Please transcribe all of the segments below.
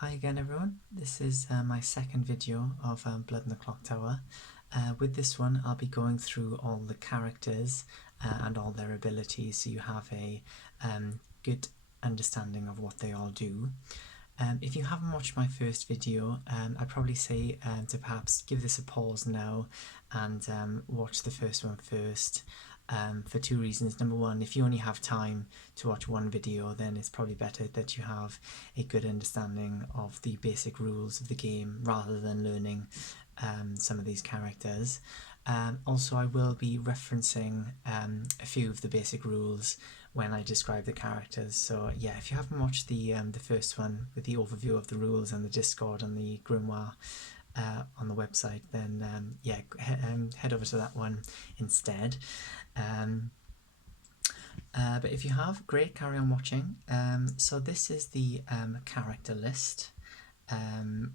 Hi again everyone, this is my second video of Blood in the Clock Tower. With this one I'll be going through all the characters and all their abilities so you have a good understanding of what they all do. If you haven't watched my first video, I'd probably say to perhaps give this a pause now and watch the first one first. For two reasons. Number one, if you only have time to watch one video, then it's probably better that you have a good understanding of the basic rules of the game rather than learning some of these characters. Also, I will be referencing a few of the basic rules when I describe the characters. So yeah, if you haven't watched the first one with the overview of the rules and the Discord and the Grimoire on the website, then yeah, head over to that one instead. But if you have, great, carry on watching. So this is the character list. On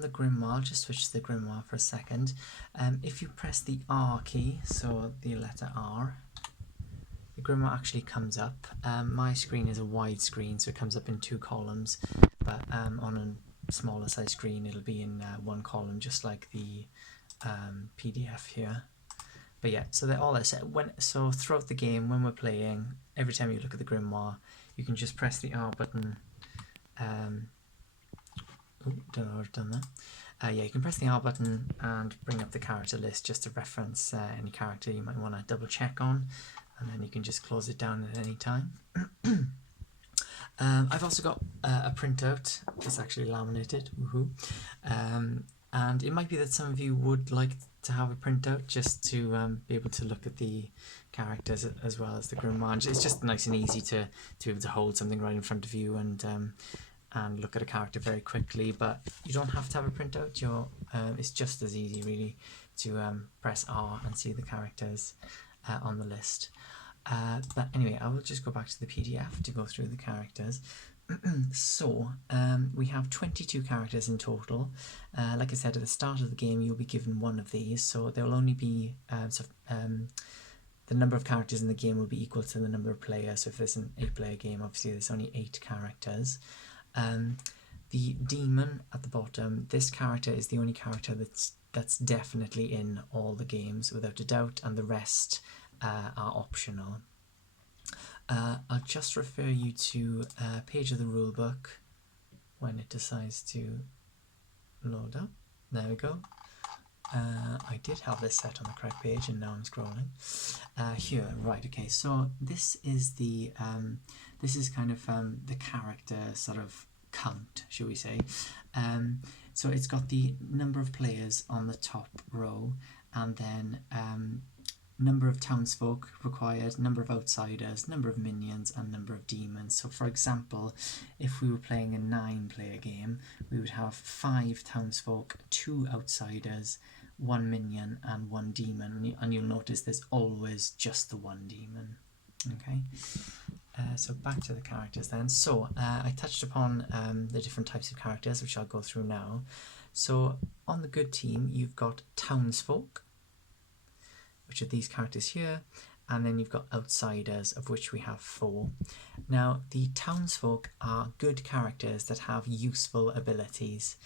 the Grimoire, just switch to the Grimoire for a second. If you press the R key, so the letter R, the Grimoire actually comes up. My screen is a wide screen, so it comes up in two columns, but on a smaller size screen it'll be in one column, just like the PDF here. But yeah, so they're all there. So throughout the game, when we're playing, every time you look at the Grimoire, you can just press the R button. Don't know how I've done that. Yeah, you can press the R button and bring up the character list just to reference any character you might want to double check on, and then you can just close it down at any time. I've also got a printout. It's actually laminated. Woohoo! And it might be that some of you would like to have a printout just to be able to look at the characters as well as the Grimoire. It's just nice and easy to be able to hold something right in front of you and look at a character very quickly. But you don't have to have a printout. It's just as easy really to press R and see the characters on the list. But anyway, I will just go back to the PDF to go through the characters. So we have 22 characters in total. Like I said, at the start of the game you'll be given one of these, so there will only be the number of characters in the game will be equal to the number of players. So if there's an 8-player game, obviously there's only 8 characters. The demon at the bottom, this character is the only character that's definitely in all the games without a doubt, and the rest are optional. I'll just refer you to a page of the rulebook when it decides to load up. There we go. I did have this set on the correct page and now I'm scrolling. Here, right, okay, so this is the this is kind of the character sort of count, shall we say. So it's got the number of players on the top row, and then number of townsfolk required, number of outsiders, number of minions, and number of demons. So for example, if we were playing a 9-player game, we would have 5 townsfolk, 2 outsiders, 1 minion, and 1 demon. And you'll notice there's always just the 1 demon. Okay, so back to the characters then. So I touched upon the different types of characters, which I'll go through now. So on the good team, you've got townsfolk, which are these characters here, and then you've got outsiders, of which we have 4. Now, the townsfolk are good characters that have useful abilities.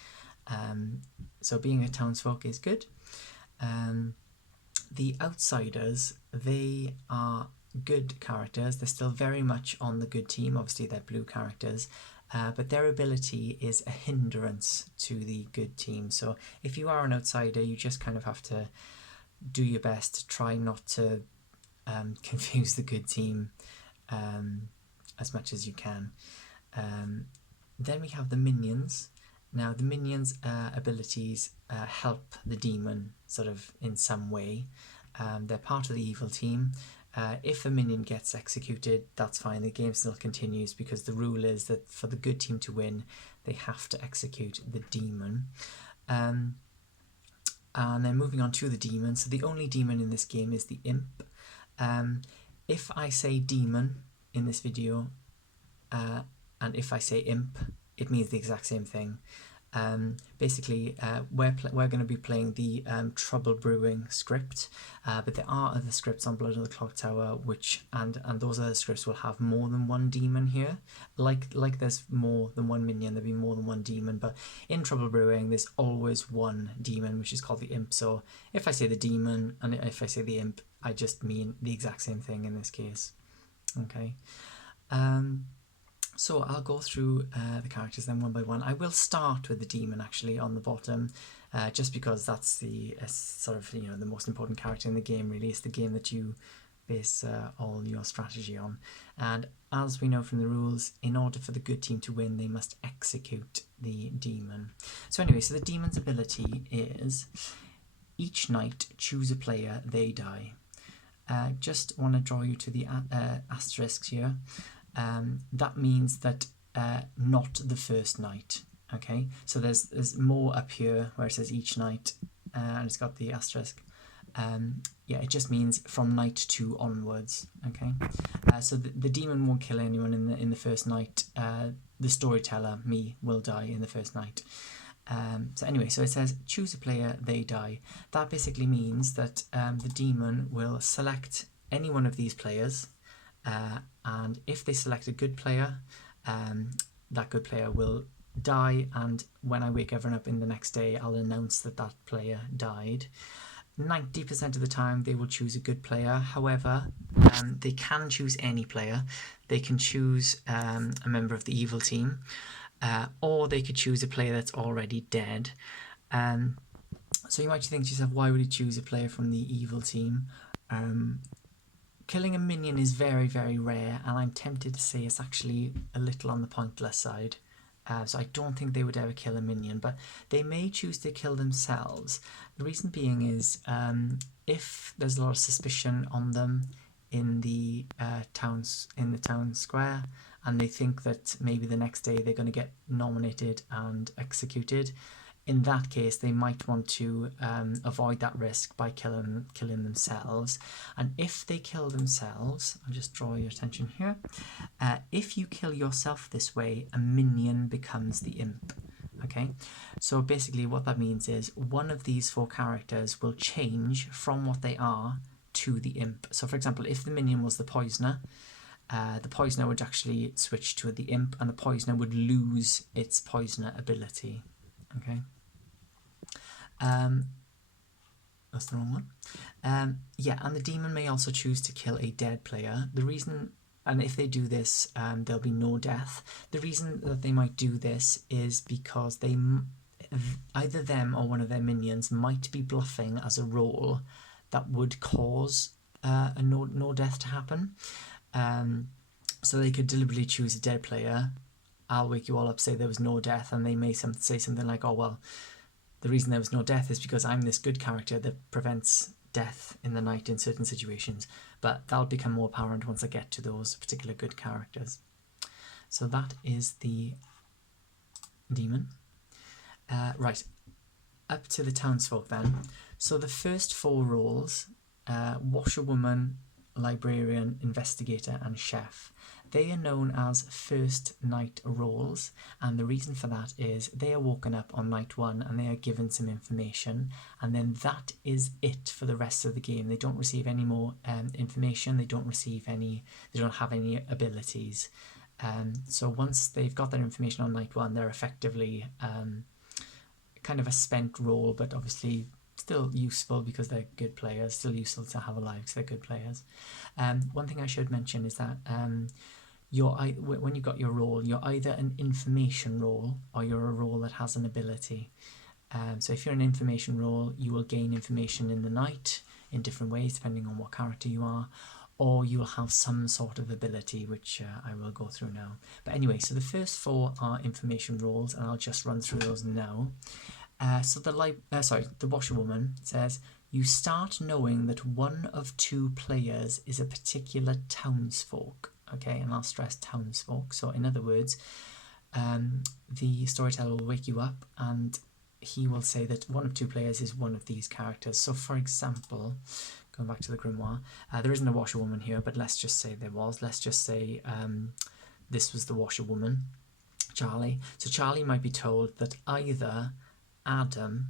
So being a townsfolk is good. The outsiders, they are good characters. They're still very much on the good team. Obviously, they're blue characters. But their ability is a hindrance to the good team. So if you are an outsider, you just kind of have to do your best to try not to confuse the good team as much as you can. Then we have the minions. Now the minions' abilities help the demon sort of in some way. They're part of the evil team. If a minion gets executed, that's fine, the game still continues, because the rule is that for the good team to win, they have to execute the demon. And then moving on to the demon. So the only demon in this game is the imp. If I say demon in this video, and if I say imp, it means the exact same thing. Basically, we're going to be playing the Trouble Brewing script, but there are other scripts on Blood of the Clock Tower, and those other scripts will have more than one demon here. Like there's more than one minion, there'll be more than one demon, but in Trouble Brewing there's always one demon, which is called the Imp. So if I say the demon and if I say the Imp, I just mean the exact same thing in this case. Okay. So I'll go through the characters then one by one. I will start with the demon actually on the bottom, just because that's the sort of the most important character in the game. Really, it's the game that you base all your strategy on. And as we know from the rules, in order for the good team to win, they must execute the demon. So anyway, so the demon's ability is each night choose a player, they die. Just want to draw you to the asterisks here. That means that not the first night. Okay, so there's more up here where it says each night, and it's got the asterisk. Yeah, it just means from night 2 onwards. Okay, so the demon won't kill anyone in the first night. The storyteller, me, will die in the first night. So anyway, so it says choose a player, they die. That basically means that the demon will select any one of these players, and if they select a good player, that good player will die, and when I wake everyone up in the next day, I'll announce that that player died. 90% of the time they will choose a good player. However, they can choose any player. They can choose a member of the evil team, or they could choose a player that's already dead. So you might think to yourself, why would he choose a player from the evil team? Killing a minion is very, very rare, and I'm tempted to say it's actually a little on the pointless side. So I don't think they would ever kill a minion, but they may choose to kill themselves. The reason being is if there's a lot of suspicion on them in the town square, and they think that maybe the next day they're going to get nominated and executed, in that case they might want to avoid that risk by killing themselves. And if they kill themselves, I'll just draw your attention here, if you kill yourself this way, a minion becomes the imp. Okay, so basically what that means is one of these 4 characters will change from what they are to the imp. So for example, if the minion was the poisoner would actually switch to the imp, and the poisoner would lose its poisoner ability. Okay, that's the wrong one. Yeah, and the demon may also choose to kill a dead player. The reason, and if they do this, there'll be no death. The reason that they might do this is because they either them or one of their minions might be bluffing as a role that would cause a no death to happen. So they could deliberately choose a dead player. I'll wake you all up, say there was no death, and they may say something like, oh well, the reason there was no death is because I'm this good character that prevents death in the night in certain situations. But that'll become more apparent once I get to those particular good characters. So that is the demon. Right, up to the townsfolk then. So the first 4 roles, washerwoman, librarian, investigator and chef, they are known as first night roles, and the reason for that is they are woken up on night 1 and they are given some information, and then that is it for the rest of the game. They don't receive any more information, they don't have any abilities. So once they've got their information on night 1, they're effectively kind of a spent role, but obviously still useful because they're good players, still useful to have alive because they're good players. One thing I should mention is that when you've got your role, you're either an information role or you're a role that has an ability. So if you're an information role, you will gain information in the night in different ways depending on what character you are, or you'll have some sort of ability, which I will go through now. But anyway, so the first 4 are information roles, and I'll just run through those now. So the washerwoman says, you start knowing that one of 2 players is a particular townsfolk. Okay, and I'll stress townsfolk. So in other words, the storyteller will wake you up and he will say that one of 2 players is one of these characters. So for example, going back to the grimoire, there isn't a washerwoman here, but let's just say there was. Let's just say this was the washerwoman. Charlie. So Charlie might be told that either Adam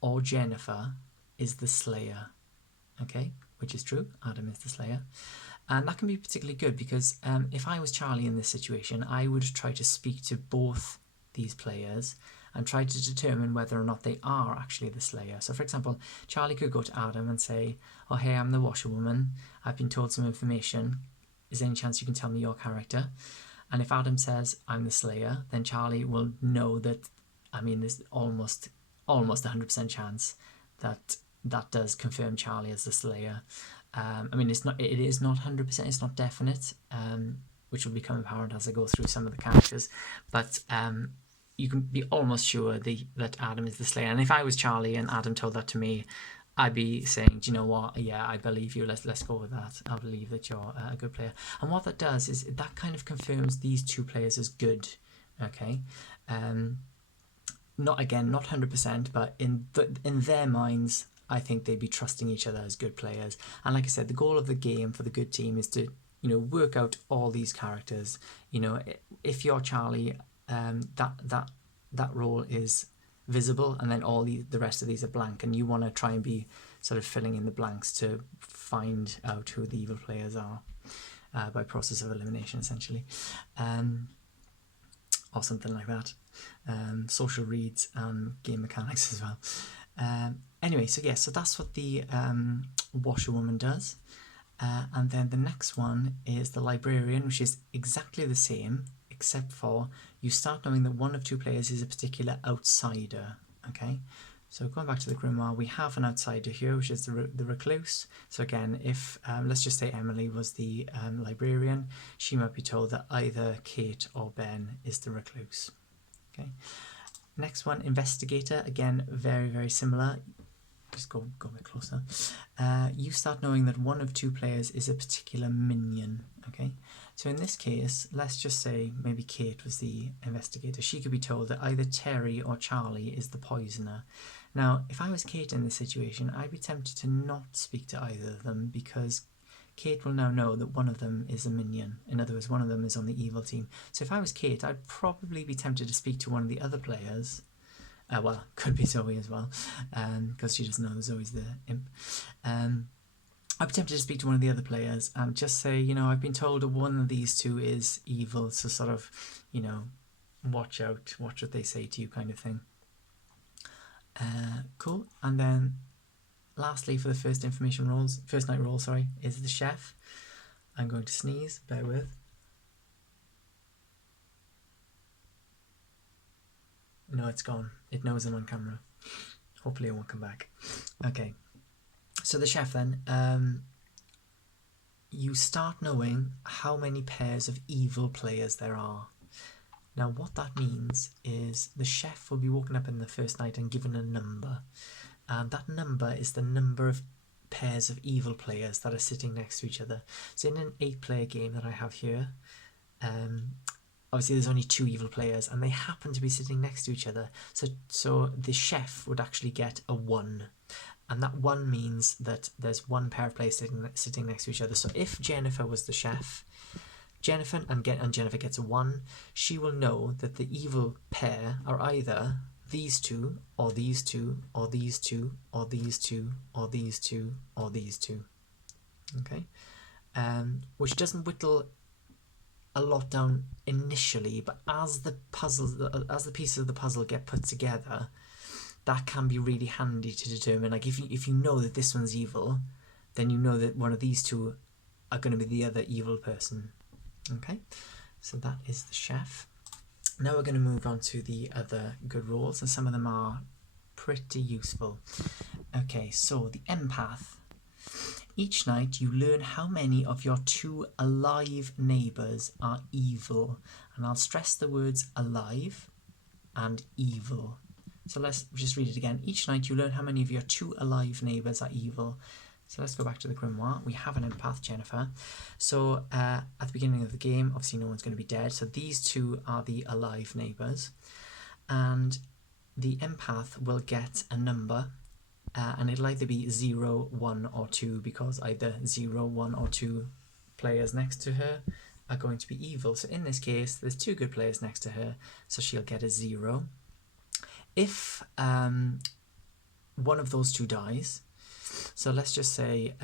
or Jennifer is the Slayer. Okay, which is true. Adam is the Slayer. And that can be particularly good because if I was Charlie in this situation, I would try to speak to both these players and try to determine whether or not they are actually the Slayer. So for example, Charlie could go to Adam and say, oh hey, I'm the washerwoman, I've been told some information, is there any chance you can tell me your character? And if Adam says I'm the Slayer, then Charlie will know that, I mean, there's almost 100% chance that that does confirm Charlie as the Slayer. I mean, it is not 100%, it's not definite, which will become apparent as I go through some of the characters, but you can be almost sure that Adam is the Slayer. And if I was Charlie and Adam told that to me, I'd be saying, do you know what? Yeah, I believe you. Let's go with that. I believe that you're a good player. And what that does is that kind of confirms these two players as good. Okay, not 100%, but in their minds, I think they'd be trusting each other as good players. And like I said, the goal of the game for the good team is to work out all these characters. If you're Charlie, that role is visible, and then all the rest of these are blank, and you want to try and be sort of filling in the blanks to find out who the evil players are by process of elimination, essentially, or something like that. Social reads and game mechanics as well. Anyway, so that's what the washerwoman does. And then the next one is the librarian, which is exactly the same, except for you start knowing that one of two players is a particular outsider. Okay, so going back to the grimoire, we have an outsider here, which is the recluse. So again, if let's just say Emily was the librarian, she might be told that either Kate or Ben is the recluse. Okay, next one, investigator. Again, very, very similar. Just go a bit closer. You start knowing that one of two players is a particular minion. Okay, so in this case, let's just say maybe Kate was the investigator. She could be told that either Terry or Charlie is the poisoner. Now, if I was Kate in this situation, I'd be tempted to not speak to either of them, because Kate will now know that one of them is a minion. In other words, one of them is on the evil team. So if I was Kate, I'd probably be tempted to speak to one of the other players. Well, could be Zoe as well, because she doesn't know that Zoe's the imp. I'd be tempted to speak to one of the other players and just say, I've been told that one of these two is evil, so sort of, watch out, watch what they say to you, kind of thing. Cool. And then lastly, for the first night roll, is the chef. I'm going to sneeze, bear with. No, it's gone. It knows I'm on camera. Hopefully it won't come back. Okay. So the chef then, you start knowing how many pairs of evil players there are. Now what that means is the chef will be woken up in the first night and given a number. And that number is the number of pairs of evil players that are sitting next to each other. So in an 8-player game that I have here, obviously there's only 2 evil players and they happen to be sitting next to each other. So the chef would actually get a 1. And that 1 means that there's 1 pair of players sitting next to each other. So if Jennifer was the chef, and Jennifer gets a 1, she will know that the evil pair are either these 2, or these 2, or these 2, or these 2, or these 2, or these 2. Okay? Which doesn't whittle a lot down initially, but as the pieces of the puzzle get put together, that can be really handy to determine. Like if you know that this one's evil, then you know that one of these 2 are going to be the other evil person. Okay, so that is the chef. Now we're going to move on to the other good roles, and some of them are pretty useful. Okay, so the empath. Each night you learn how many of your 2 alive neighbours are evil, and I'll stress the words alive and evil. So let's just read it again. Each night you learn how many of your 2 alive neighbours are evil. So let's go back to the grimoire. We have an empath, Jennifer. So at the beginning of the game, obviously no one's going to be dead. So these 2 are the alive neighbours. And the empath will get a number. And it'll either be 0, 1 or 2, because either 0, 1 or 2 players next to her are going to be evil. So in this case, there's 2 good players next to her, so she'll get a 0. If one of those 2 dies, so let's just say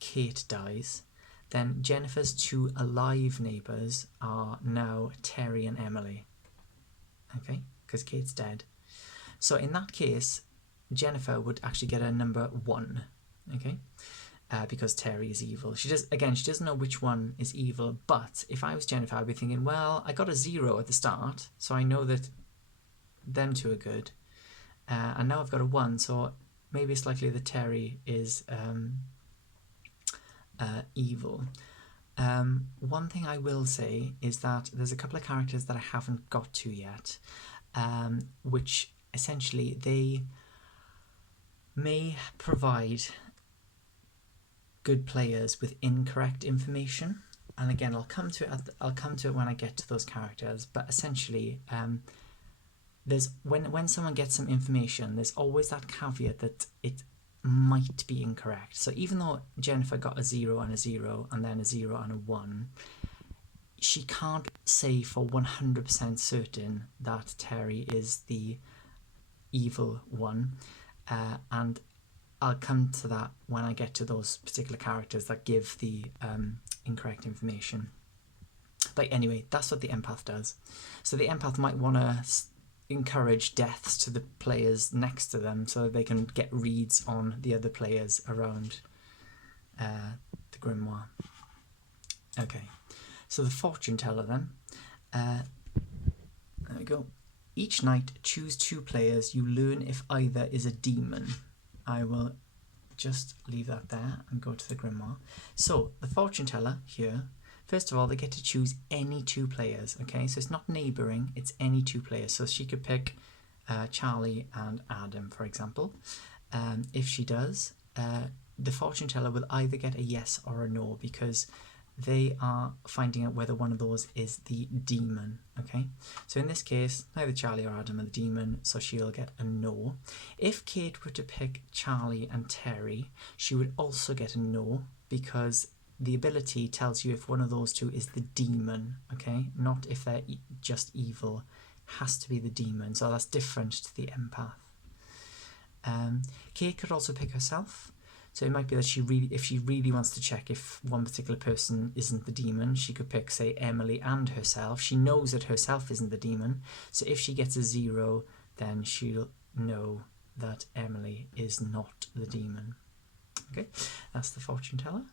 Kate dies, then Jennifer's 2 alive neighbours are now Terry and Emily. Okay, because Kate's dead. So in that case, Jennifer would actually get a number 1. Okay, because Terry is evil. She doesn't know which one is evil, but if I was Jennifer, I'd be thinking, well, I got a 0 at the start, so I know that them 2 are good, and now I've got a 1, so maybe it's likely that Terry is evil. One thing I will say is that there's a couple of characters that I haven't got to yet, which essentially they may provide good players with incorrect information, and again I'll come to it when I get to those characters. But essentially, there's when someone gets some information, there's always that caveat that it might be incorrect. So even though Jennifer got a 0 and a 0 and then a 0 and a 1, she can't say for 100% certain that Terry is the evil one, and I'll come to that when I get to those particular characters that give the incorrect information. But anyway, that's what the empath does. So the empath might want to encourage deaths to the players next to them so they can get reads on the other players around the grimoire. Okay, so the fortune teller then. There we go. Each night, choose 2 players. You learn if either is a demon. I will just leave that there and go to the grimoire. So the fortune teller here, first of all, they get to choose any 2 players. Okay, so it's not neighbouring, it's any 2 players. So she could pick Charlie and Adam, for example. If she does, the fortune teller will either get a yes or a no, because they are finding out whether one of those is the demon. Okay, so in this case, neither Charlie or Adam are the demon, so she'll get a no. If Kate were to pick Charlie and Terry, she would also get a no, because the ability tells you if one of those 2 is the demon. Okay, not if they're just evil. Has to be the demon, so that's different to the empath. Kate could also pick herself. So it might be that if she really wants to check if one particular person isn't the demon, she could pick, say, Emily and herself. She knows that herself isn't the demon, so if she gets a 0, then she'll know that Emily is not the demon. Okay, that's the fortune teller.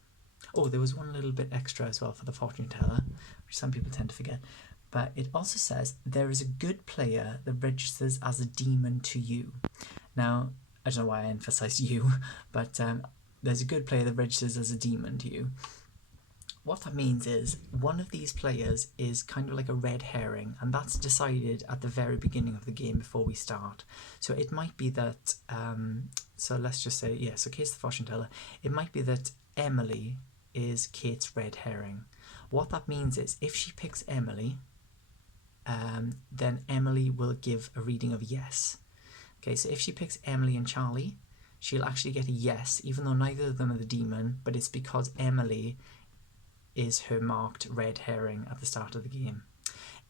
Oh, there was one little bit extra as well for the fortune teller, which some people tend to forget. But it also says, there is a good player that registers as a demon to you. Now, I don't know why I emphasised you, but there's a good player that registers as a demon to you. What that means is one of these players is kind of like a red herring, and that's decided at the very beginning of the game before we start. So it might be that, so let's just say, so Kate's the fortune teller. It might be that Emily is Kate's red herring. What that means is if she picks Emily, then Emily will give a reading of yes. Okay, so if she picks Emily and Charlie, she'll actually get a yes, even though neither of them are the demon, but it's because Emily is her marked red herring at the start of the game.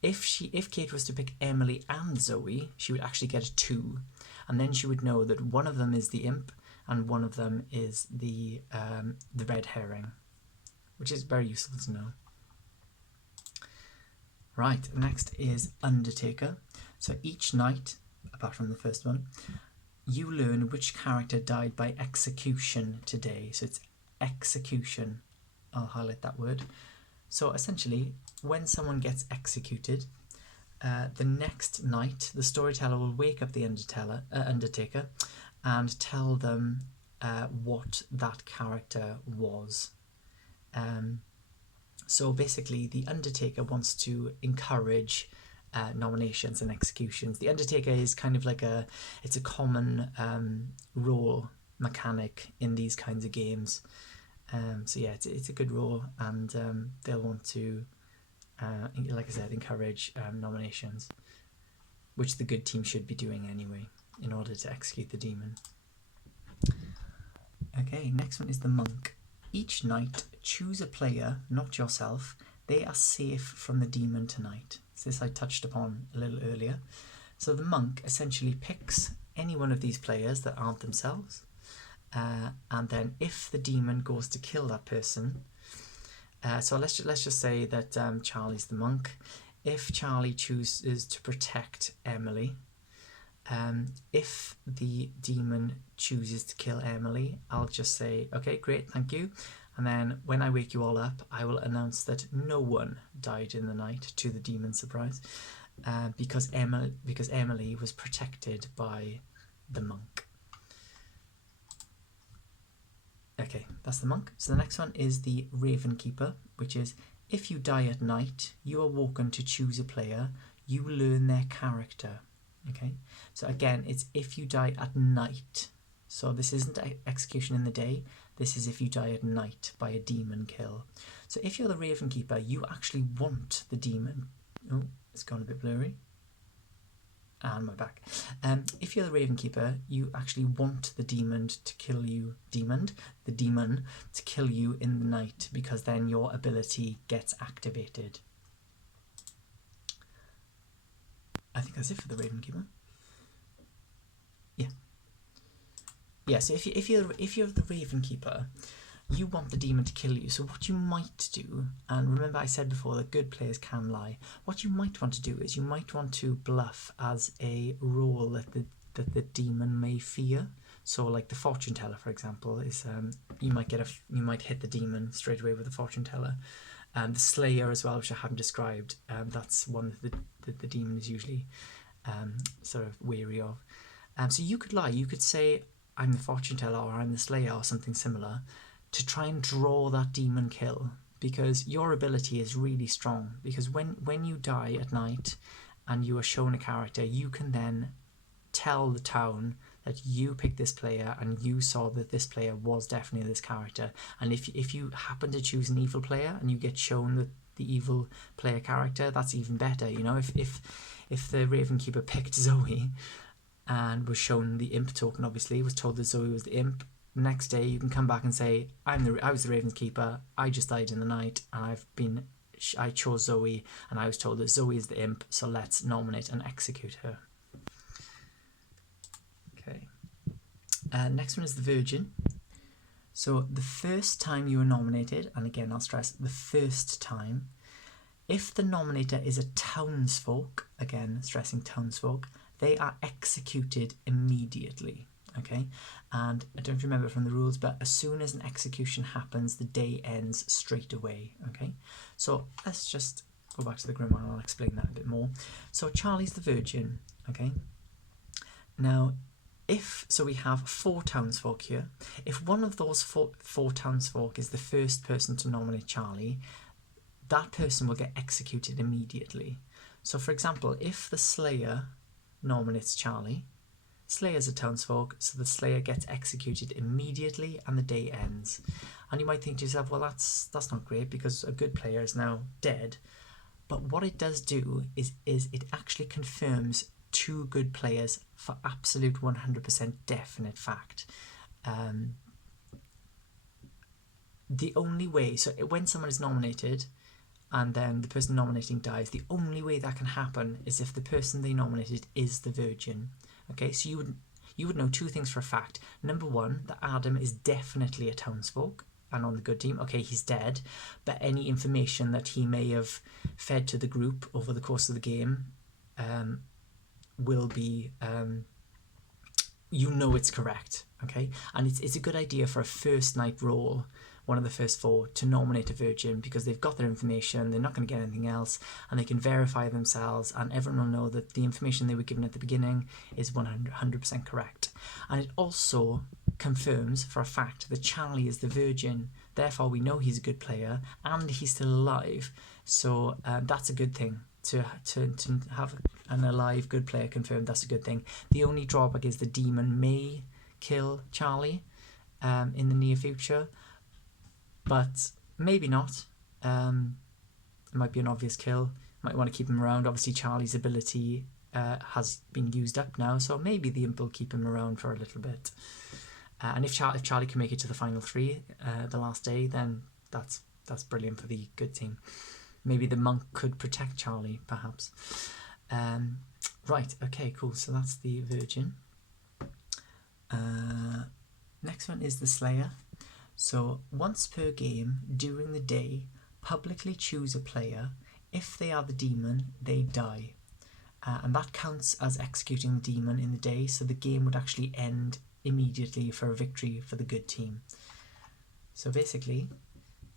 If Kate was to pick Emily and Zoe, she would actually get a 2, and then she would know that one of them is the imp and one of them is the red herring, which is very useful to know. Right, next is Undertaker. So each night, apart from the first one, you learn which character died by execution today. So it's execution. I'll highlight that word. So essentially, when someone gets executed, the next night, the storyteller will wake up the Undertaker and tell them what that character was. So basically, the Undertaker wants to encourage nominations and executions. The Undertaker is kind of like it's a common role mechanic in these kinds of games. So yeah, it's a good role, and they'll want to, like I said, encourage nominations, which the good team should be doing anyway, in order to execute the demon. Okay, next one is the monk. Each night, choose a player, not yourself, they are safe from the demon tonight. So this I touched upon a little earlier. So the monk essentially picks any one of these players that aren't themselves, and then if the demon goes to kill that person, so let's just say that Charlie's the monk. If Charlie chooses to protect Emily, if the demon chooses to kill Emily, I'll just say, okay, great, thank you. And then when I wake you all up, I will announce that no one died in the night, to the demon's surprise, because Emily was protected by the monk. Okay, that's the monk. So the next one is the Raven Keeper, which is if you die at night, you are woken to choose a player, you learn their character. Okay, so again, it's if you die at night. So this isn't execution in the day, this is if you die at night by a demon kill. So if you're the Raven Keeper, you actually want the demon. Oh, it's gone a bit blurry. And my back. If you're the Raven Keeper, you actually want the demon to kill you, the demon to kill you in the night, because then your ability gets activated. I think that's it for the Raven Keeper. Yeah. So if you're the Raven Keeper, you want the demon to kill you. So what you might do, and remember I said before that good players can lie, what you might want to do is you might want to bluff as a role that the demon may fear. So like the fortune teller, for example, is you might hit the demon straight away with the fortune teller. The slayer as well, which I haven't described, that's one that the demon is usually sort of wary of. So you could lie. You could say, I'm the fortune teller, or I'm the slayer, or something similar, to try and draw that demon kill, because your ability is really strong. Because when you die at night and you are shown a character, you can then tell the town that you picked this player and you saw that this player was definitely this character. And if you happen to choose an evil player and you get shown the evil player character, that's even better. You know, if the Raven Keeper picked Zoe and was shown the imp token, obviously was told that Zoe was the imp, next day you can come back and say, I was the Raven Keeper, I just died in the night, and I chose Zoe, and I was told that Zoe is the imp, so let's nominate and execute her. Okay. Next one is the Virgin. So the first time you are nominated, and again I'll stress the first time, if the nominator is a townsfolk, again stressing townsfolk, they are executed immediately. Okay, and I don't remember from the rules, but as soon as an execution happens, the day ends straight away. Okay, so let's just go back to the grimoire and I'll explain that a bit more. So Charlie's the Virgin. Okay, now so we have 4 townsfolk here. If one of those four townsfolk is the first person to nominate Charlie, that person will get executed immediately. So for example, if the Slayer nominates Charlie, Slayer's a townsfolk, so the Slayer gets executed immediately and the day ends. And you might think to yourself, well, that's not great because a good player is now dead. But what it does do is it actually confirms 2 good players for absolute 100% definite fact. The only way, so when someone is nominated and then the person nominating dies, the only way that can happen is if the person they nominated is the Virgin. Okay, so you would know 2 things for a fact. Number 1, that Adam is definitely a townsfolk and on the good team. Okay, he's dead, but any information that he may have fed to the group over the course of the game will be, it's correct. Okay, and it's a good idea for a first night roll, one of the first 4, to nominate a Virgin, because they've got their information, they're not going to get anything else, and they can verify themselves, and everyone will know that the information they were given at the beginning is 100% correct. And it also confirms for a fact that Charlie is the Virgin, therefore we know he's a good player and he's still alive. So that's a good thing. To have an alive good player confirmed, that's a good thing. The only drawback is the demon may kill Charlie in the near future, but maybe not. It might be an obvious kill. Might want to keep him around. Obviously Charlie's ability has been used up now, so maybe the imp will keep him around for a little bit. And if Charlie can make it to the final 3 the last day, then that's brilliant for the good team. maybe the monk could protect Charlie, perhaps. Right, okay, cool. So that's the Virgin. Next one is the Slayer. So once per game during the day, publicly choose a player. If they are the demon, they die. And that counts as executing the demon in the day, so the game would actually end immediately for a victory for the good team. So basically,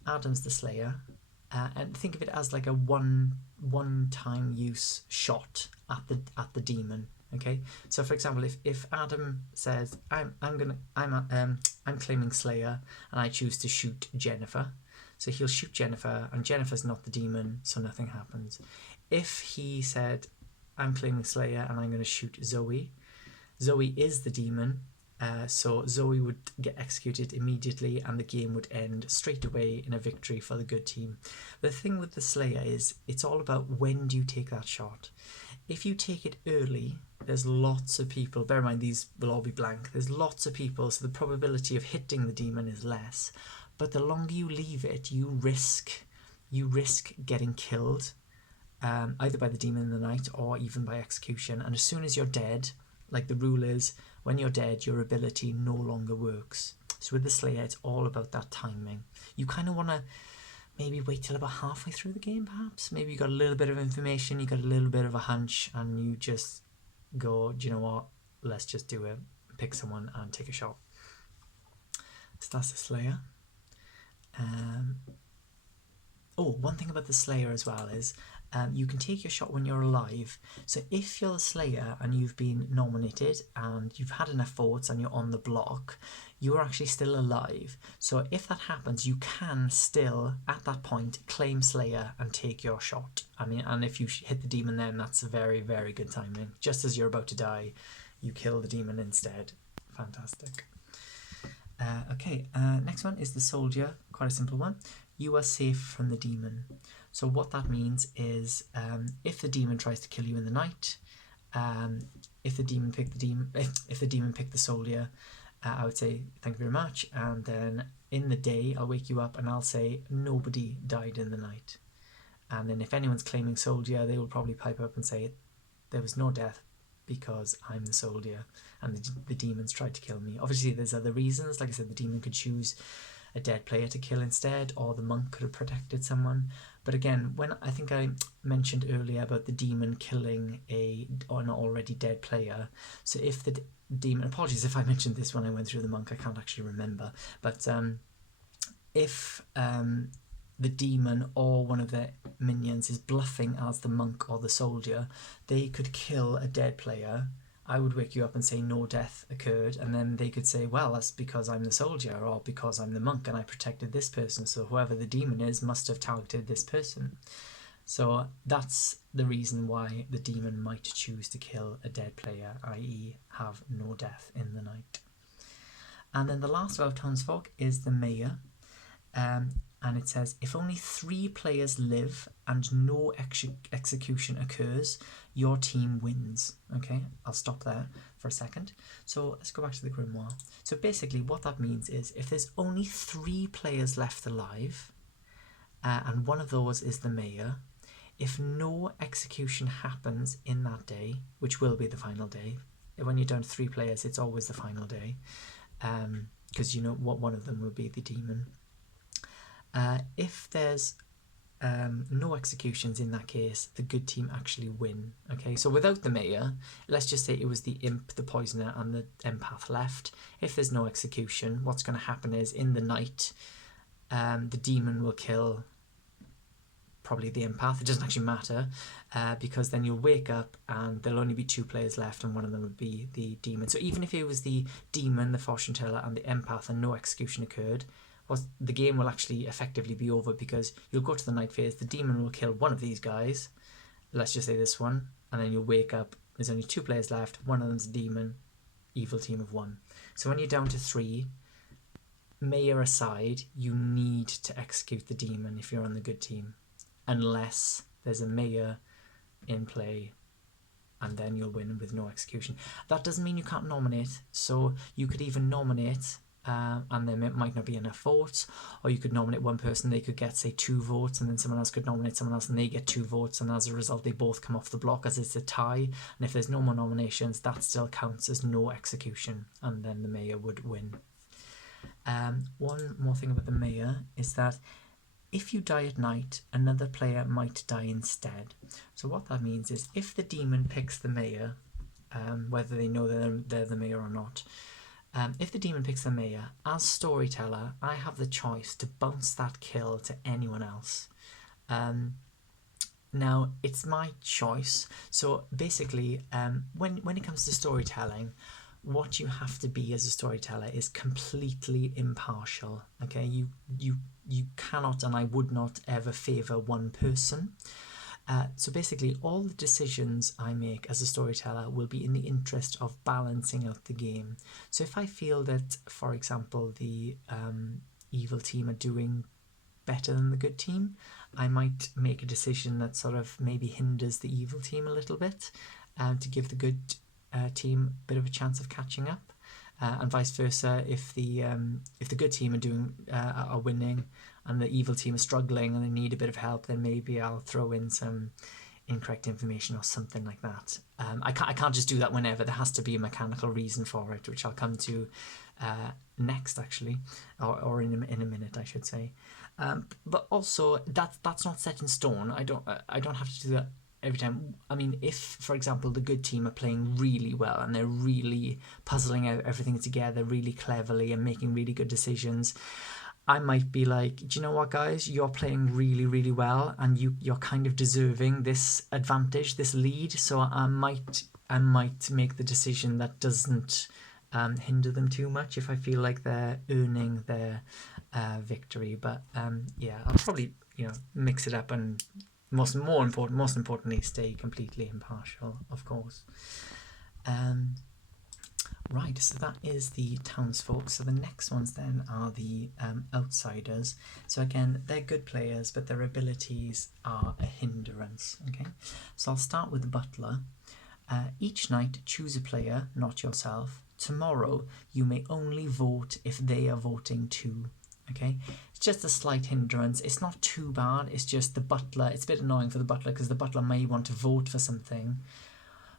Adam's the Slayer, and think of it as like a one-time use shot at the demon. Okay, so for example, if Adam says I'm claiming Slayer and I choose to shoot Jennifer, so he'll shoot Jennifer and Jennifer's not the demon, so nothing happens. If he said I'm claiming Slayer and I'm going to shoot Zoe, Zoe is the demon, so Zoe would get executed immediately and the game would end straight away in a victory for the good team. The thing with the Slayer is it's all about when do you take that shot. If you take it early, there's lots of people, bear in mind these will all be blank, there's lots of people, so the probability of hitting the demon is less. But the longer you leave it, you risk getting killed, either by the demon in the night or even by execution. And as soon as you're dead, like the rule is, when you're dead, your ability no longer works. So with the Slayer, it's all about that timing. You kind of want to maybe wait till about halfway through the game, perhaps. Maybe you got a little bit of information, you got a little bit of a hunch, and you just go, do you know what, let's just do it. Pick someone and take a shot. So that's the Slayer. One thing about the Slayer as well is you can take your shot when you're alive. So if you're the Slayer and you've been nominated and you've had enough votes and you're on the block, you're actually still alive. So if that happens, you can still, at that point, claim Slayer and take your shot. I mean, and if you hit the demon then, that's very, very good timing. Just as you're about to die, you kill the demon instead. Fantastic. Next one is the Soldier. Quite a simple one. You are safe from the demon. So what that means is if the demon tries to kill you in the night, if the demon picked the Soldier, I would say thank you very much, and then in the day I'll wake you up and I'll say nobody died in the night. And then if anyone's claiming Soldier, they will probably pipe up and say there was no death because I'm the Soldier and the demons tried to kill me. Obviously there's other reasons, like I said, the demon could choose a dead player to kill instead, or the monk could have protected someone. But again, when I think I mentioned earlier about the demon killing an already dead player, so if the demon, apologies if I mentioned this when I went through the monk, I can't actually remember, but if the demon or one of their minions is bluffing as the monk or the Soldier, they could kill a dead player. I would wake you up and say no death occurred, and then they could say, well, that's because I'm the Soldier or because I'm the monk and I protected this person, so whoever the demon is must have targeted this person. So that's the reason why the demon might choose to kill a dead player, i.e. have no death in the night. And then the last of our townsfolk is the Mayor. And it says, if only 3 players live and no execution occurs, your team wins. Okay, I'll stop there for a second. So let's go back to the Grimoire. So basically what that means is if there's only 3 players left alive, and one of those is the Mayor, if no execution happens in that day, which will be the final day, when you're down to 3 players, it's always the final day, because you know what, one of them will be the demon. If there's no executions in that case, the good team actually win. Okay, so without the Mayor, let's just say it was the Imp, the Poisoner, and the Empath left. If there's no execution, what's going to happen is in the night, the demon will kill probably the Empath. It doesn't actually matter, because then you'll wake up and there'll only be 2 players left and one of them would be the demon. So even if it was the demon, the Fortune Teller, and the Empath and no execution occurred, the game will actually effectively be over, because you'll go to the night phase, the demon will kill one of these guys, let's just say this one, and then you'll wake up, there's only 2 players left, one of them's a demon, evil team of 1. So when you're down to 3, Mayor aside, you need to execute the demon if you're on the good team, unless there's a Mayor in play, and then you'll win with no execution. That doesn't mean you can't nominate, so you could even nominate and there might not be enough votes, or you could nominate one person, they could get, say, 2 votes, and then someone else could nominate someone else and they get 2 votes, and as a result they both come off the block as it's a tie. And if there's no more nominations, that still counts as no execution, and then the mayor would win. One more thing about the mayor is that if you die at night, another player might die instead. So what that means is if the demon picks the mayor, whether they know they're the mayor or not, if the demon picks the mayor, as storyteller, I have the choice to bounce that kill to anyone else. Now, it's my choice. So basically, when it comes to storytelling, what you have to be as a storyteller is completely impartial. Okay, you cannot, and I would not ever favour one person. So basically, all the decisions I make as a storyteller will be in the interest of balancing out the game. So if I feel that, for example, the evil team are doing better than the good team, I might make a decision that sort of maybe hinders the evil team a little bit, to give the good team a bit of a chance of catching up, and vice versa. If the good team are winning and the evil team is struggling and they need a bit of help, then maybe I'll throw in some incorrect information or something like that. I can't just do that whenever. There has to be a mechanical reason for it, which I'll come to next, actually, or in a minute, I should say. But also that's not set in stone. I don't have to do that every time. I mean, if, for example, the good team are playing really well and they're really puzzling out everything together really cleverly and making really good decisions, I might be like, do you know what, guys, you're playing really, really well and you're kind of deserving this advantage, this lead, so I might make the decision that doesn't hinder them too much if I feel like they're earning their victory. But yeah, I'll probably mix it up and most importantly stay completely impartial, of course. Right, so that is the townsfolk. So the next ones then are the outsiders. So again, they're good players, but their abilities are a hindrance. Okay, so I'll start with the butler. Each night, choose a player, not yourself. Tomorrow, you may only vote if they are voting too. Okay, it's just a slight hindrance. It's not too bad. It's just the butler. It's a bit annoying for the butler because the butler may want to vote for something,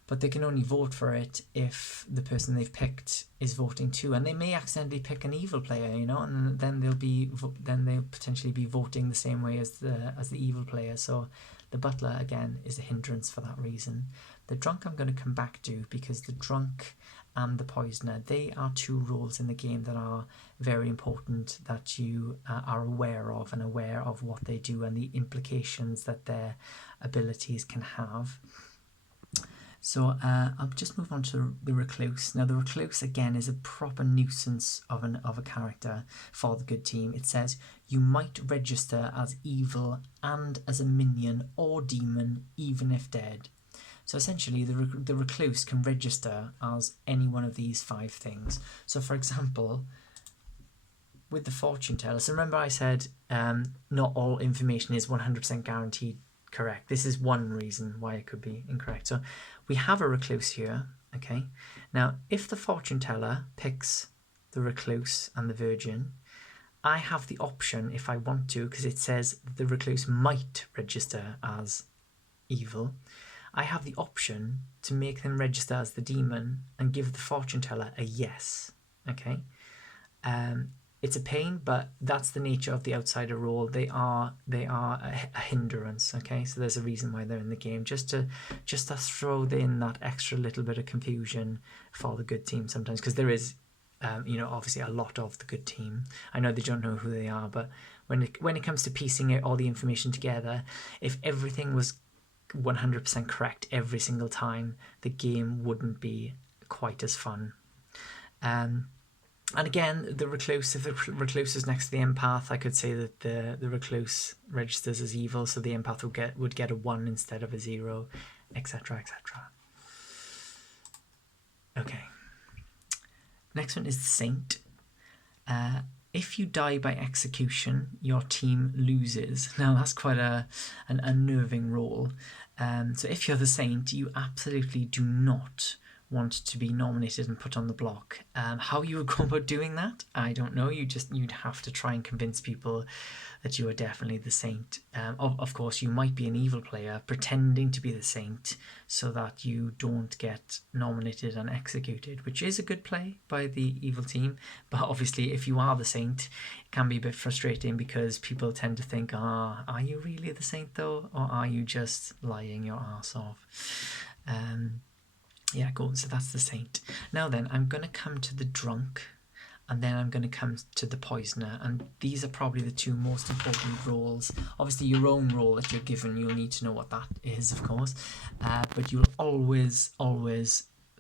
but they can only vote for it if the person they've picked is voting too, and they may accidentally pick an evil player, and then they'll potentially be voting the same way as the evil player. So the butler again is a hindrance for that reason. The drunk I'm going to come back to, because the drunk and the poisoner, they are 2 roles in the game that are very important, that you are aware of, and aware of what they do and the implications that their abilities can have. So I'll just move on to the recluse. Now the recluse again is a proper nuisance of a character for the good team. It says you might register as evil and as a minion or demon even if dead. So essentially the recluse can register as any one of these 5 things. So for example, with the fortune teller, so remember I said not all information is 100% guaranteed correct. This is one reason why it could be incorrect. So we have a recluse here. Okay, now if the fortune teller picks the recluse and the virgin, I have the option, if I want to, because it says the recluse might register as evil, I have the option to make them register as the demon and give the fortune teller a yes. Okay, it's a pain, but that's the nature of the outsider role. They are a hindrance. Okay, so there's a reason why they're in the game, just to throw in that extra little bit of confusion for the good team sometimes, because there is obviously a lot of the good team. I know they don't know who they are, but when it comes to piecing out all the information together, if everything was 100% correct every single time, the game wouldn't be quite as fun. And again, the recluse, if the recluse is next to the empath, I could say that the recluse registers as evil, so the empath would get a 1 instead of a 0, etc., etc. Okay. Next one is the saint. If you die by execution, your team loses. Now that's quite an unnerving role. So if you're the saint, you absolutely do not want to be nominated and put on the block. How you would go about doing that, I don't know. You'd have to try and convince people that you are definitely the saint. Of course, you might be an evil player pretending to be the saint so that you don't get nominated and executed, which is a good play by the evil team. But obviously, if you are the saint, it can be a bit frustrating because people tend to think, are you really the saint though? Or are you just lying your arse off? Yeah, cool. So that's the saint. Now then, I'm going to come to the drunk, and then I'm going to come to the poisoner, and these are probably the two most important roles. Obviously, your own role that you're given, you'll need to know what that is, of course, but you'll always,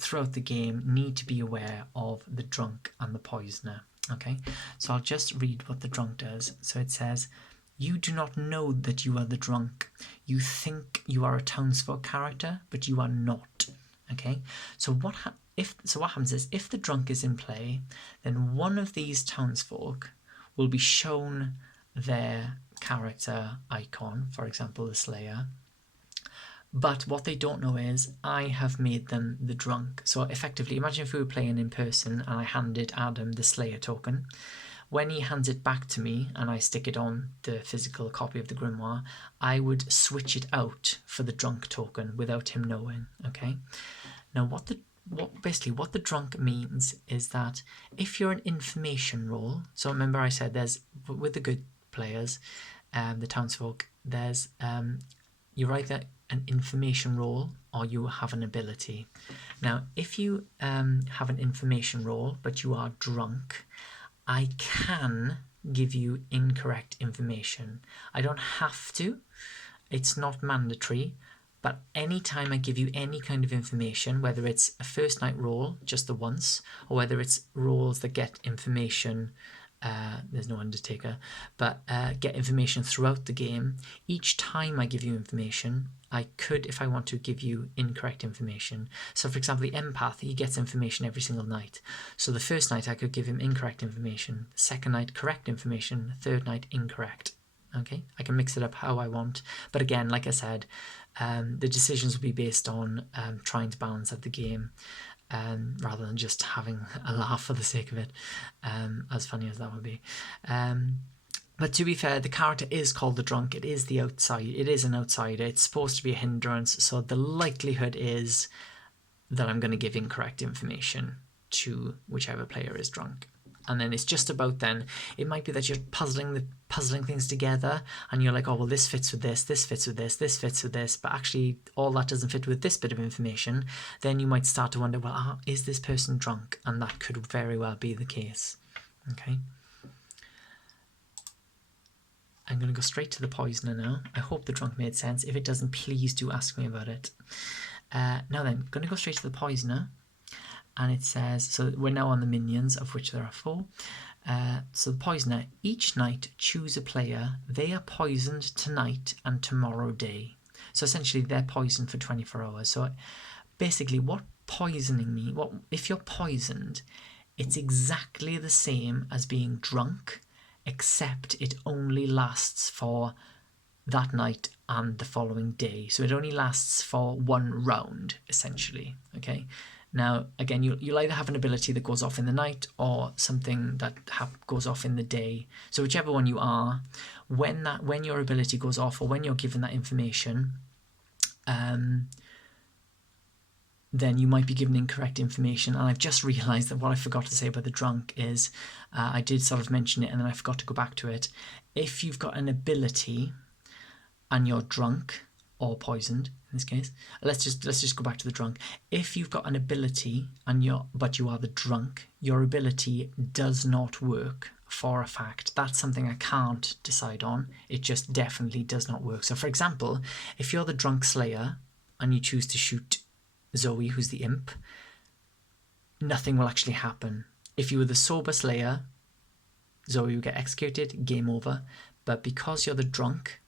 throughout the game, need to be aware of the drunk and the poisoner. Okay, so I'll just read what the drunk does. So it says, "You do not know that you are the drunk. You think you are a townsfolk character, but you are not." Okay, so what happens is, if the drunk is in play, then one of these townsfolk will be shown their character icon, for example, the Slayer. But what they don't know is I have made them the drunk. So effectively, imagine if we were playing in person and I handed Adam the Slayer token. When he hands it back to me and I stick it on the physical copy of the grimoire, I would switch it out for the drunk token without him knowing. Okay. Now, what the drunk means is that if you're an information role, so remember I said there's, with the good players, the townsfolk, there's you're either an information role or you have an ability. Now, if you have an information role but you are drunk, I can give you incorrect information. I don't have to. It's not mandatory. But anytime I give you any kind of information, whether it's a first night roll, just the once, or whether it's rolls that get information, there's no Undertaker, but get information throughout the game, each time I give you information, I could, if I want to, give you incorrect information. So for example, the empath, he gets information every single night. So the first night I could give him incorrect information, the second night correct information, the third night incorrect. Okay, I can mix it up how I want. But again, like I said, the decisions will be based on trying to balance out the game rather than just having a laugh for the sake of it, as funny as that would be. But to be fair, the character is called the drunk. It is the outside. It is an outsider. It's supposed to be a hindrance. So the likelihood is that I'm going to give incorrect information to whichever player is drunk. And then it's just about then, it might be that you're puzzling things together and you're like, oh, well, this fits with this fits with this fits with this, but actually all that doesn't fit with this bit of information. Then you might start to wonder, well, is this person drunk? And that could very well be the case. Okay. I'm going to go straight to the poisoner now. I hope the drunk made sense. If it doesn't, please do ask me about it. Now then, I'm going to go straight to the poisoner. And it says, so we're now on the minions, of which there are 4. So the poisoner, each night choose a player. They are poisoned tonight and tomorrow day. So essentially they're poisoned for 24 hours. So basically what poisoning means, if you're poisoned, it's exactly the same as being drunk, except it only lasts for that night and the following day. So it only lasts for 1 round, essentially. Okay. Now, again, you'll either have an ability that goes off in the night or something that goes off in the day. So whichever one you are, when your ability goes off or when you're given that information, then you might be given incorrect information. And I've just realised that what I forgot to say about the drunk is, I did sort of mention it and then I forgot to go back to it. If you've got an ability and you're drunk or poisoned, in this case, let's just go back to the drunk. If you've got an ability but you are the drunk, your ability does not work for a fact. That's something I can't decide on. It just definitely does not work. So for example, if you're the drunk slayer and you choose to shoot Zoe, who's the imp, nothing will actually happen. If you were the sober slayer, Zoe will get executed, game over. But because you're the drunk,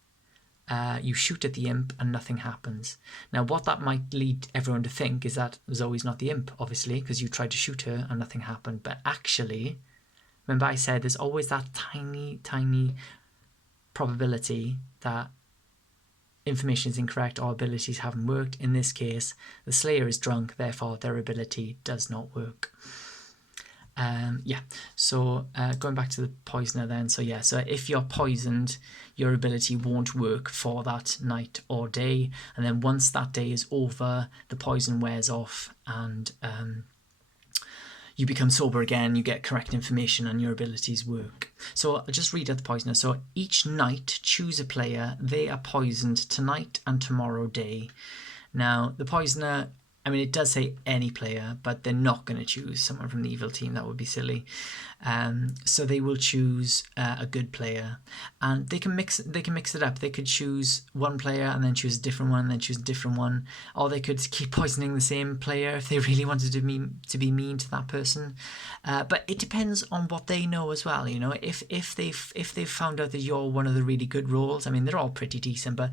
you shoot at the imp and nothing happens. Now, what that might lead everyone to think is that Zoe's not the imp, obviously, because you tried to shoot her and nothing happened. But actually, remember I said there's always that tiny, tiny probability that information is incorrect or abilities haven't worked. In this case, the Slayer is drunk, therefore their ability does not work. So going back to the poisoner then, so if you're poisoned, your ability won't work for that night or day, and then once that day is over, the poison wears off and you become sober again, you get correct information and your abilities work. So I'll just read out the poisoner. So each night, choose a player. They are poisoned tonight and tomorrow day. Now, the poisoner, I mean, it does say any player, but they're not going to choose someone from the evil team. That would be silly. So they will choose a good player, and they can mix it up. They could choose one player and then choose a different one, and then choose a different one, or they could keep poisoning the same player if they really wanted to be mean to that person. But it depends on what they know as well. You know, if they've found out that you're one of the really good roles. I mean, they're all pretty decent, but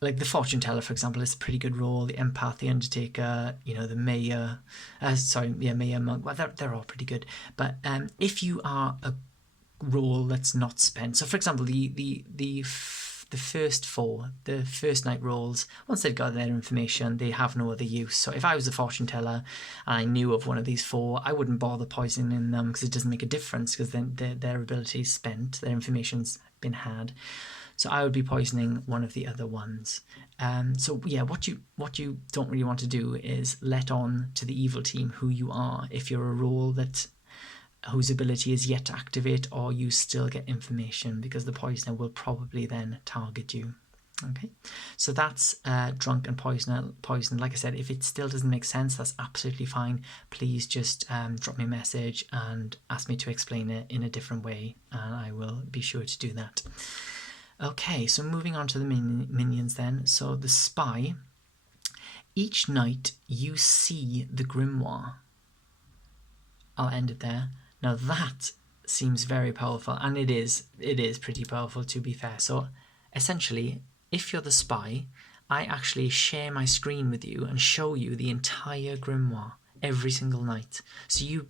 like the fortune teller, for example, is a pretty good role. The empath, the undertaker, you know, the mayor, mayor, monk. Well, they're all pretty good. But if you are a role that's not spent, so for example, the first four, the first night roles, once they've got their information, they have no other use. So if I was a fortune teller and I knew of one of these four, I wouldn't bother poisoning them because it doesn't make a difference, because then their ability is spent, their information's been had. So I would be poisoning one of the other ones. What you don't really want to do is let on to the evil team who you are if you're a role whose ability is yet to activate, or you still get information, because the poisoner will probably then target you. Okay, so that's drunk and poison. Like I said, if it still doesn't make sense, that's absolutely fine. Please just drop me a message and ask me to explain it in a different way, and I will be sure to do that. Okay, so moving on to the minions then. So the spy, each night you see the grimoire. I'll end it there. Now that seems very powerful, and it is pretty powerful, to be fair. So essentially, if you're the spy, I actually share my screen with you and show you the entire grimoire every single night. So you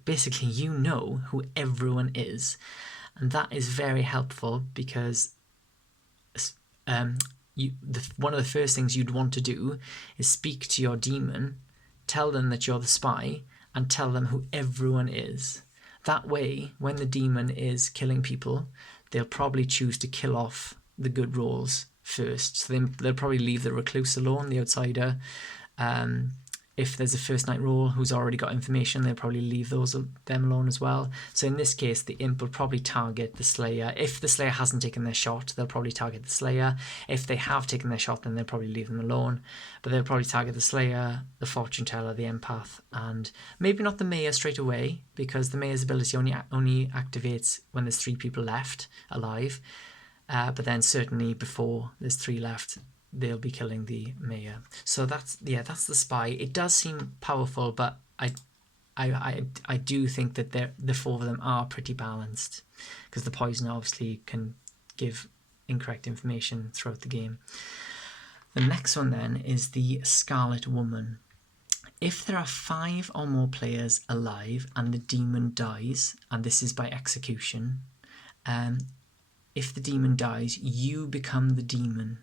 know who everyone is, and that is very helpful, because one of the first things you'd want to do is speak to your demon, tell them that you're the spy, and tell them who everyone is. That way, when the demon is killing people, they'll probably choose to kill off the good roles first. So they'll probably leave the recluse alone, the outsider. If there's a first night role who's already got information, they'll probably leave them alone as well. So in this case, the imp will probably target the slayer. If the slayer hasn't taken their shot, they'll probably target the slayer. If they have taken their shot, then they'll probably leave them alone. But they'll probably target the slayer, the fortune teller, the empath, and maybe not the mayor straight away, because the mayor's ability only activates when there's 3 people left alive. But then certainly before there's 3 left, they'll be killing the mayor. So that's the spy. It does seem powerful, but I do think that the 4 of them are pretty balanced, because the poison obviously can give incorrect information throughout the game. The next one then is the Scarlet Woman. If there are 5 or more players alive and the demon dies, and this is by execution, if the demon dies, you become the demon.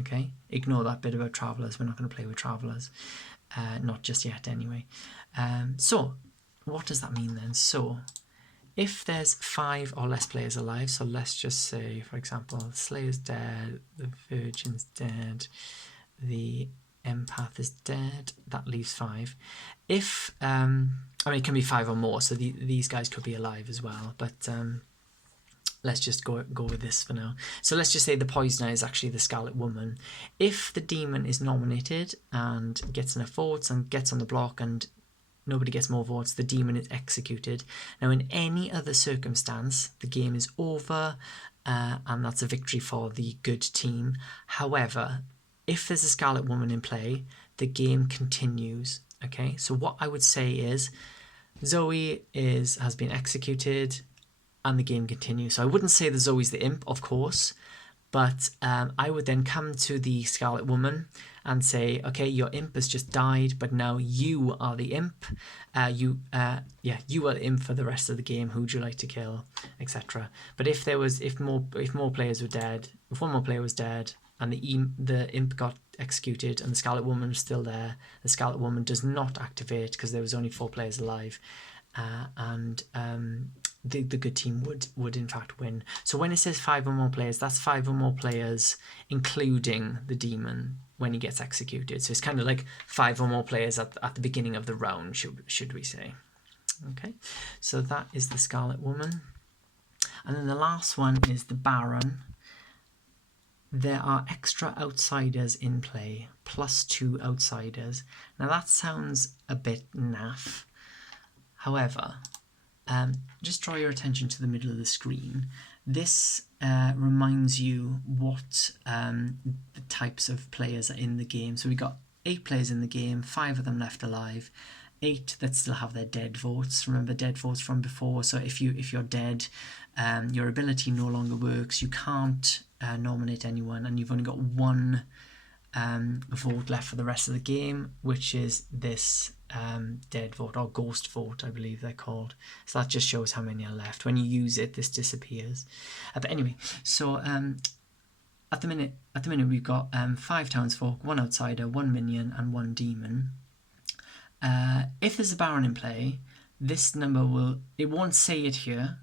Okay, ignore that bit about travellers. We're not going to play with travellers, not just yet anyway. So what does that mean then? So if there's 5 or less players alive, so let's just say, for example, the Slayer's dead, the Virgin's dead, the Empath is dead, that leaves 5. If it can be 5 or more, so these guys could be alive as well, but let's just go with this for now. So let's just say the poisoner is actually the Scarlet Woman. If the demon is nominated and gets enough votes and gets on the block and nobody gets more votes, the demon is executed. Now, in any other circumstance, the game is over, and that's a victory for the good team. However, if there's a Scarlet Woman in play, the game continues. Okay, so what I would say is Zoe has been executed, and the game continues. So I wouldn't say that Zoe's the imp, of course, but I would then come to the Scarlet Woman and say, okay, your imp has just died, but now you are the imp. You are the imp for the rest of the game. Who would you like to kill, etc. But if more players were dead, if one more player was dead, and the imp got executed and the Scarlet Woman is still there, the Scarlet Woman does not activate because there was only 4 players alive, and the good team would in fact win. So when it says 5 or more players, that's 5 or more players including the demon when he gets executed. So it's kind of like 5 or more players at the beginning of the round, should we say. Okay, so that is the Scarlet Woman. And then the last one is the Baron. There are extra outsiders in play, +2 outsiders. Now that sounds a bit naff. However, just draw your attention to the middle of the screen. This reminds you what the types of players are in the game. So we've got 8 players in the game, 5 of them left alive, 8 that still have their dead votes. Remember dead votes from before. So if you're dead, your ability no longer works. You can't nominate anyone, and you've only got 1 vote left for the rest of the game, which is this dead vote, or ghost vote, I believe they're called. So that just shows how many are left. When you use it, this disappears. But anyway, so at the minute we've got 5 townsfolk, 1 outsider, 1 minion, and 1 demon. If there's a Baron in play, this number it won't say it here,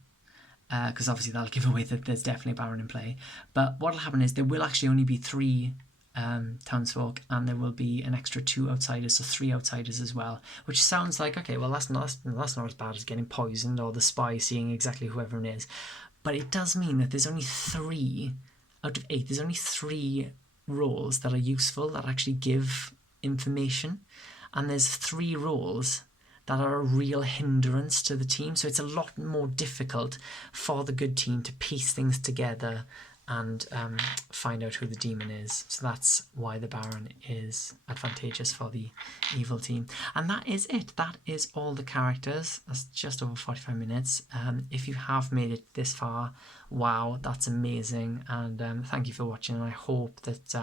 because obviously that'll give away that there's definitely a Baron in play. But what'll happen is there will actually only be 3 townsfolk, and there will be an extra 2 outsiders, so 3 outsiders as well, which sounds like, okay, well that's not as bad as getting poisoned or the spy seeing exactly whoever it is. But it does mean that there's only 3 out of 8, there's only 3 roles that are useful, that actually give information, and there's 3 roles that are a real hindrance to the team. So it's a lot more difficult for the good team to piece things together and find out who the demon is. So that's why the Baron is advantageous for the evil team. And that is it. That is all the characters. That's just over 45 minutes. If you have made it this far, wow, that's amazing. And thank you for watching. And I hope that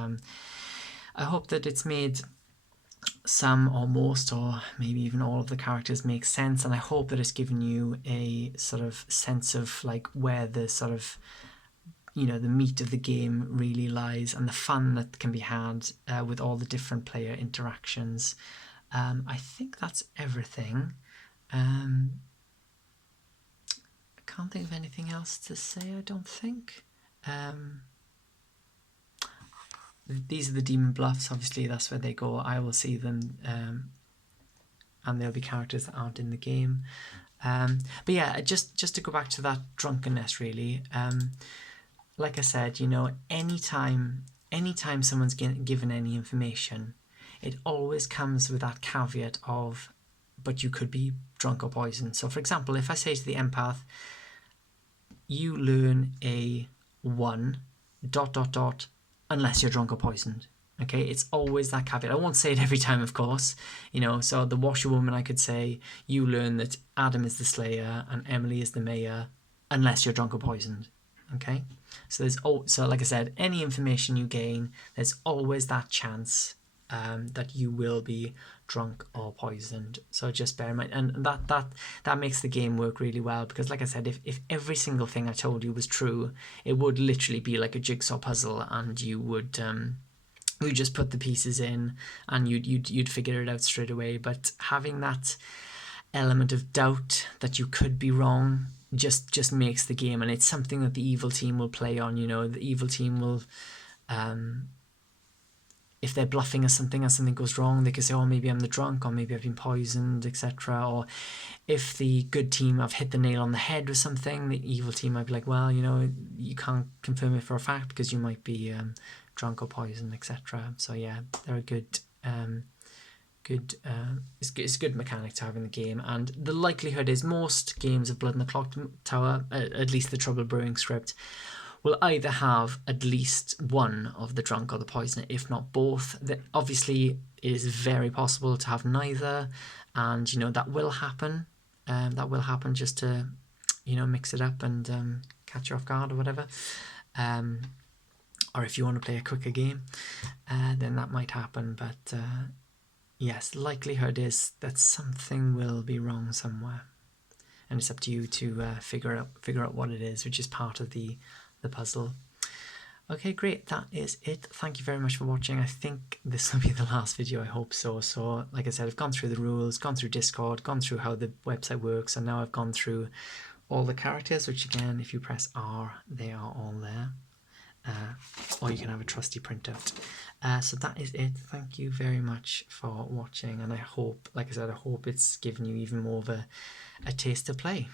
it's made some or most or maybe even all of the characters make sense. And I hope that it's given you a sort of sense of like where the sort of, the meat of the game really lies, and the fun that can be had with all the different player interactions. I think that's everything. I can't think of anything else to say, I don't think. These are the demon bluffs, obviously that's where they go. I will see them, and there'll be characters that aren't in the game. But yeah, just to go back to that drunkenness, really. Like I said, anytime someone's given any information, it always comes with that caveat of, but you could be drunk or poisoned. So for example, if I say to the empath, you learn a 1... unless you're drunk or poisoned. Okay, it's always that caveat. I won't say it every time, of course. So the washerwoman, I could say, you learn that Adam is the slayer and Emily is the mayor, unless you're drunk or poisoned. Okay, so like I said, any information you gain, there's always that chance that you will be drunk or poisoned. So just bear in mind, and that makes the game work really well, because like I said, if every single thing I told you was true, it would literally be like a jigsaw puzzle, and you would you just put the pieces in and you'd figure it out straight away. But having that element of doubt that you could be wrong just makes the game, and it's something that the evil team will play on. The evil team will if they're bluffing or something goes wrong, they could say, oh, maybe I'm the drunk, or maybe I've been poisoned, etc. Or if the good team have hit the nail on the head with something, the evil team might be like, well, you can't confirm it for a fact because you might be drunk or poisoned, etc. So yeah, they're a good it's a good mechanic to have in the game. And the likelihood is most games of Blood in the Clock Tower, at least the Trouble Brewing script, will either have at least one of the drunk or the poisoner, if not both. Obviously, it is very possible to have neither, and that will happen. That will happen just to mix it up and catch you off guard or whatever. Or if you want to play a quicker game, then that might happen. But yes, likelihood is that something will be wrong somewhere, and it's up to you to figure out what it is, which is part of the puzzle. Okay, great. That is it. Thank you very much for watching. I think this will be the last video. I hope so. So, like I said, I've gone through the rules, gone through Discord, gone through how the website works, and now I've gone through all the characters, which again, if you press R, they are all there. Or you can have a trusty printout. So that is it. Thank you very much for watching, and I hope, like I said, I hope it's given you even more of a taste to play.